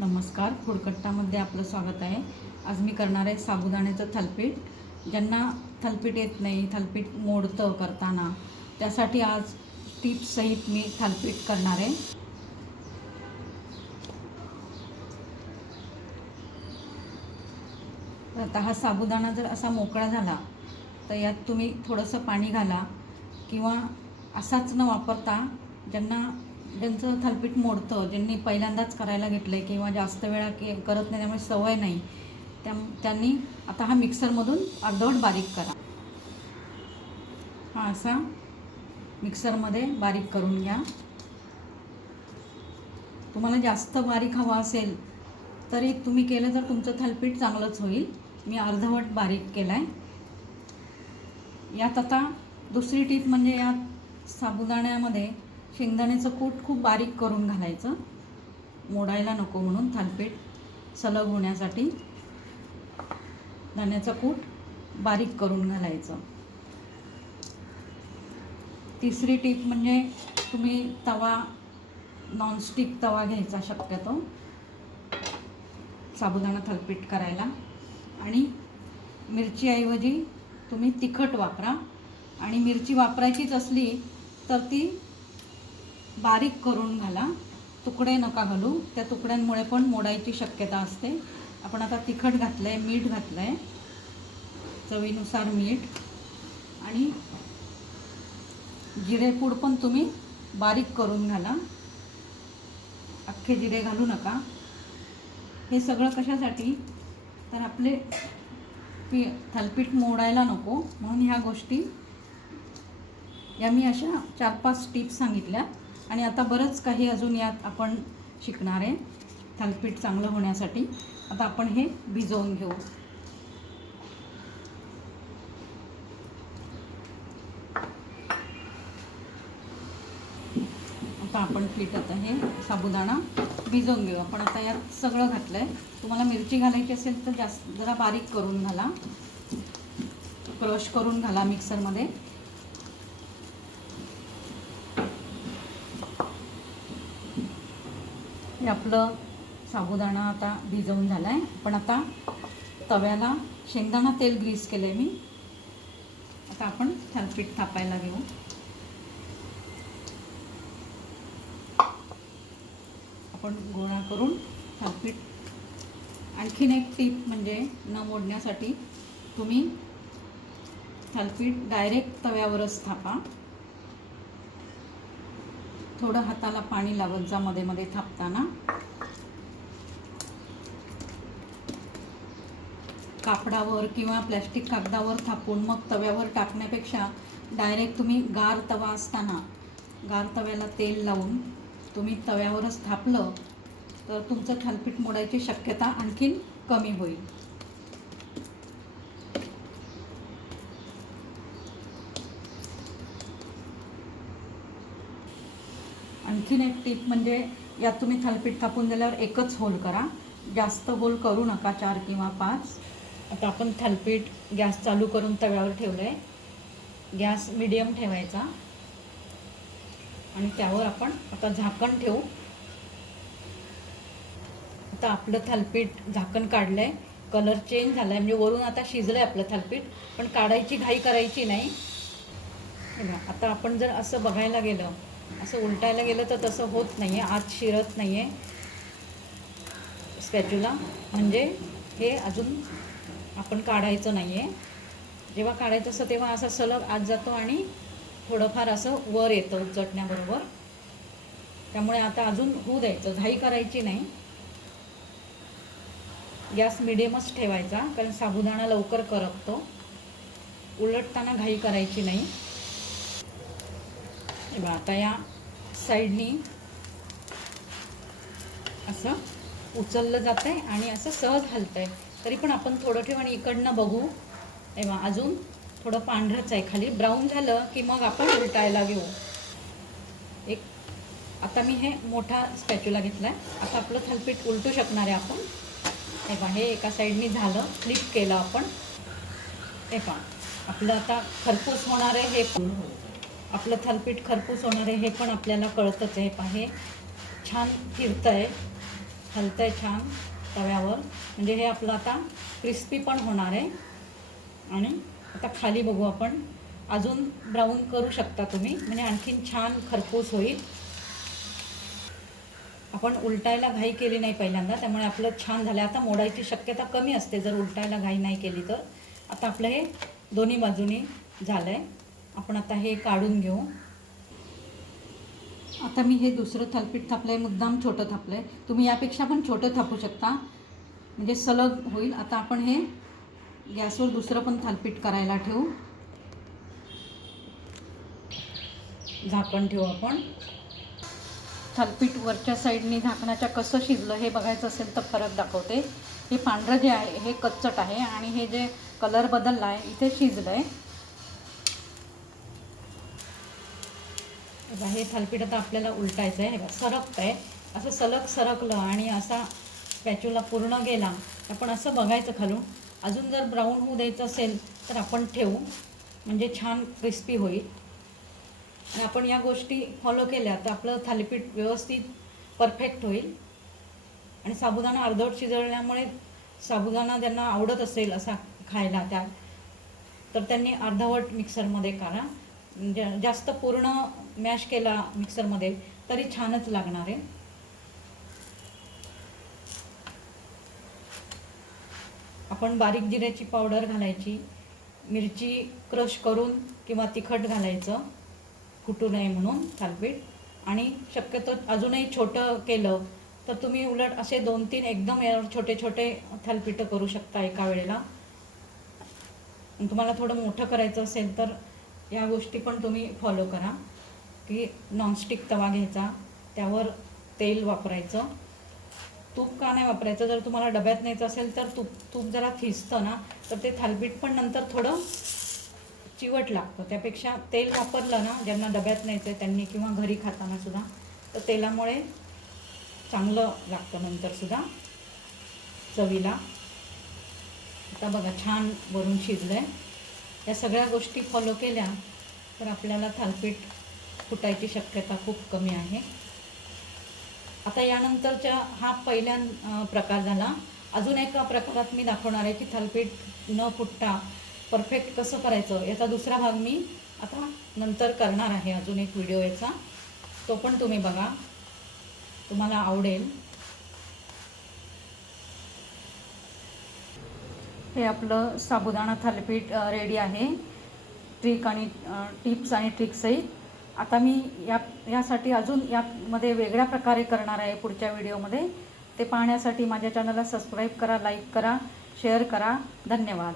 नमस्कार. फुडकट्टामध्ये आपलं स्वागत आहे. आज मी करणार आहे साबुदाण्याचं थालपीठ. ज्यांना थालपीठ येत नाही थालपीठ मोडतं करताना त्यासाठी आज टिप्ससहित मी थालपीठ करणार आहे. आता हा साबुदाणा जर असा मोकळा झाला तर यात तुम्ही थोडंसं पाणी घाला किंवा असाच न वापरता ज्यांना ज्यांचं थालपीठ मोडतं. ज्यांनी पहिल्यांदाच करायला घेतलं आहे किंवा जास्त वेळा के करत नाही त्यामुळे सवय नाही. त्या त्यांनी आता हा मिक्सरमधून अर्धवट बारीक करा. हा असा मिक्सरमध्ये बारीक करून घ्या. तुम्हाला जास्त बारीक हवा असेल तरी तुम्ही केलं तर तुमचं थालपीठ चांगलंच होईल. मी अर्धवट बारीक केलं आहे यात आता दुसरी टीप म्हणजे यात साबुदाण्यामध्ये शेंगदाण्याचं कूट खूप बारीक करून घालायचं. मोडायला नको म्हणून थालपीठ सलग होण्यासाठी दाण्याचं कूट बारीक करून घालायचं. तिसरी टीप म्हणजे तुम्ही तवा नॉनस्टिक तवा घ्यायचा शक्यतो. साबुदाणा थालपीठ करायला. आणि मिरचीऐवजी तुम्ही तिखट वापरा. आणि मिरची वापरायचीच असली तर ती बारीक करून घाला. तुकडे नका घालू. त्या तुकड्यांमुळे पण मोडायची शक्यता असते. आपण आता तिखट घातलं आहे मीठ घातलं आहे चवीनुसार मीठ. आणि जिरेपूड पण तुम्ही बारीक करून घाला. अख्खे जिरे घालू नका. हे सगळं कशासाठी? तर आपले पी थालपीठ मोडायला नको. म्हणून ह्या गोष्टी या मी अशा चार पाच टिप्स सांगितल्या. आणि आता बरंच काही अजून यात आपण शिकणार आहे. थालपीठ चांगलं होण्यासाठी. आता आपण हे भिजवून घेऊ. आता आपण पीठ आता हे साबुदाणा भिजवून घेऊ. आपण आता यात सगळं घातलं आहे तुम्हाला मिरची घालायची असेल तर जास्त जरा बारीक करून घाला. क्रश करून घाला मिक्सरमध्ये. हे आपलं साबुदाणा आता भिजवून झाला आहे पण आता तव्याला शेंगदाणा तेल ग्रीस केलं आहे मी. आता आपण थालपीठ थापायला घेऊ. आपण गोळा करून थालपीठ आणखीन एक टीप म्हणजे न मोडण्यासाठी तुम्ही थालपीठ डायरेक्ट तव्यावरच थापा. थोडं हाताला पाणी लावत जा मध्ये मध्ये थापताना. कापडावर किंवा प्लॅस्टिक कागदावर थापून मग तव्यावर टाकण्यापेक्षा डायरेक्ट तुम्ही गार तवा असताना गार तव्याला तेल लावून तुम्ही तव्यावरच थापलं तर तुमचं थालपीठ मोडायची शक्यता आणखीन कमी होईल. आणखीन एक टीप म्हणजे यात तुम्ही थालपीठ थापून झाल्यावर एकच होल करा. जास्त होल करू नका चार किंवा पाच. आता आपण थालपीठ गॅस चालू करून तव्यावर ठेवलं आहे गॅस मिडियम ठेवायचा. आणि त्यावर आपण आता झाकण ठेवू. आता आपलं थालपीठ झाकण काढलं आहे कलर चेंज झाला आहे म्हणजे वरून आता शिजलं आहे आपलं थालपीठ. पण काढायची घाई करायची नाही. आता आपण जर असं बघायला गेलं असं उलटायला गेलं तर तसं होत नाही आहे आत शिरत नाही आहे स्कॅच्युला म्हणजे हे अजून आपण काढायचं नाही आहे जेव्हा काढायचं असं तेव्हा असं सलग आत जातो आणि थोडंफार असं वर येतं उचटण्याबरोबर. त्यामुळे आता अजून होऊ द्यायचं. घाई करायची नाही. गॅस मिडियमच ठेवायचा कारण साबुदाणा लवकर करपतो. उलटताना घाई करायची नाही. बघा आता या साईडनी असं उचललं जात आहे आणि असं सहज हलतं आहे तरी पण आपण थोडं ठेवू आणि इकडनं बघू. तेव्हा अजून थोडं पांढरंच आहे. खाली ब्राऊन झालं की मग आपण उलटायला घेऊ. एक आता मी हे मोठा स्टॅच्यूला घेतला आहे आता आपलं थालपीठ उलटू शकणार आहे आपण. हे पहा हे एका साईडनी झालं. फ्लिप केलं आपण. हे पहा आपलं आता खरपूस होणार आहे हे आपलं थालपीठ खरपूस होणार आहे हे पण आपल्याला कळतच आहे. पाहे छान फिरतं आहे हलतं आहे छान तव्यावर. म्हणजे हे आपलं आता क्रिस्पी पण होणार आहे. आणि आता खाली बघू आपण. अजून ब्राऊन करू शकता तुम्ही. म्हणजे आणखीन छान खरपूस होईल. आपण उलटायला घाई केली नाही पहिल्यांदा त्यामुळे आपलं छान झालं. आता मोडायची शक्यता कमी असते. जर उलटायला घाई नाही केली तर. आता आपलं हे दोन्ही बाजूनी झालं आहे आपण आता हे काढून घेऊ. आता मी हे दुसरं थालपीठ थापलं आहे मुद्दाम छोटं थापलं आहे तुम्ही यापेक्षा पण छोटं थापू शकता. म्हणजे सलग होईल. आता आपण हे गॅसवर दुसरं पण थालपीठ करायला ठेवू. झाकण ठेवू आपण. थालपीठ वरच्या साईडने झाकणाच्या कसं शिजलं हे बघायचं असेल तर फरक दाखवते. हे पांढरं जे आहे हे कच्चट आहे आणि हे जे कलर बदलला आहे इथे शिजलं आहे बघा, हे थालपीठ आता आपल्याला उलटायचं आहे हे बघा, सरकतं आहे असं सलग सरकलं आणि असा पॅचूला पूर्ण गेला आपण असं बघायचं खालून. अजून जर ब्राऊन होऊ द्यायचं असेल तर आपण ठेवू म्हणजे छान क्रिस्पी होईल. आणि आपण या गोष्टी फॉलो केल्या तर आपलं थालीपीठ व्यवस्थित परफेक्ट होईल. आणि साबुदाणा अर्धवट शिजवल्यामुळे साबुदाणा ज्यांना आवडत असेल असा खायला त्या तर त्यांनी अर्धवट मिक्सरमध्ये काढा म्हणजे जास्त पूर्ण मॅश केला मिक्सरमध्ये तरी छानच लागणार आहे. आपण बारीक जिऱ्याची पावडर घालायची मिरची क्रश करून किंवा तिखट घालायचं फुटू नये म्हणून थालपीठ. आणि शक्यतो अजूनही छोटं केलं तर तुम्ही उलट असे दोन तीन एकदम यावर छोटे छोटे थालपीठं करू शकता एका वेळेला. तुम्हाला थोडं मोठं करायचं असेल तर या गोष्टी पण तुम्ही फॉलो करा. की नॉनस्टिक तवा घ्यायचा त्यावर तेल वापरायचं. तूप का नाही वापरायचं? जर तुम्हाला डब्यात न्यायचं असेल तर तूप तूप जरा थिजतं ना तर ते थालपीठ पण नंतर थोडं चिवट लागतं. त्यापेक्षा तेल वापरलं ना ज्यांना डब्यात न्यायचं आहे त्यांनी किंवा घरी खाताना सुद्धा तर तेलामुळे चांगलं लागतं नंतरसुद्धा चवीला. आता बघा छान भरून शिजलं आहे या सगळ्या गोष्टी फॉलो केल्या तर आपल्याला थालपीठ फुटायची शक्यता खूप कमी आहे. आता यानंतरच्या हा पहिल्या प्रकार झाला. अजून एका प्रकारात मी दाखवणार आहे की थालपीठ न फुटता परफेक्ट कसं करायचं याचा दुसरा भाग मी आता नंतर करणार आहे अजून एक व्हिडिओ याचा. तो पण तुम्ही बघा. तुम्हाला आवडेल. हे आपलं साबुदाणा थालीपीठ रेडी आहे. ट्रिक आणि टिप्स आणि ट्रिक्सही आता मी या यासाठी अजून यामध्ये वेगळ्या प्रकारे करणार आहे पुढच्या व्हिडिओमध्ये. ते पाहण्यासाठी माझ्या चॅनलला सबस्क्राईब करा लाईक करा शेअर करा. धन्यवाद.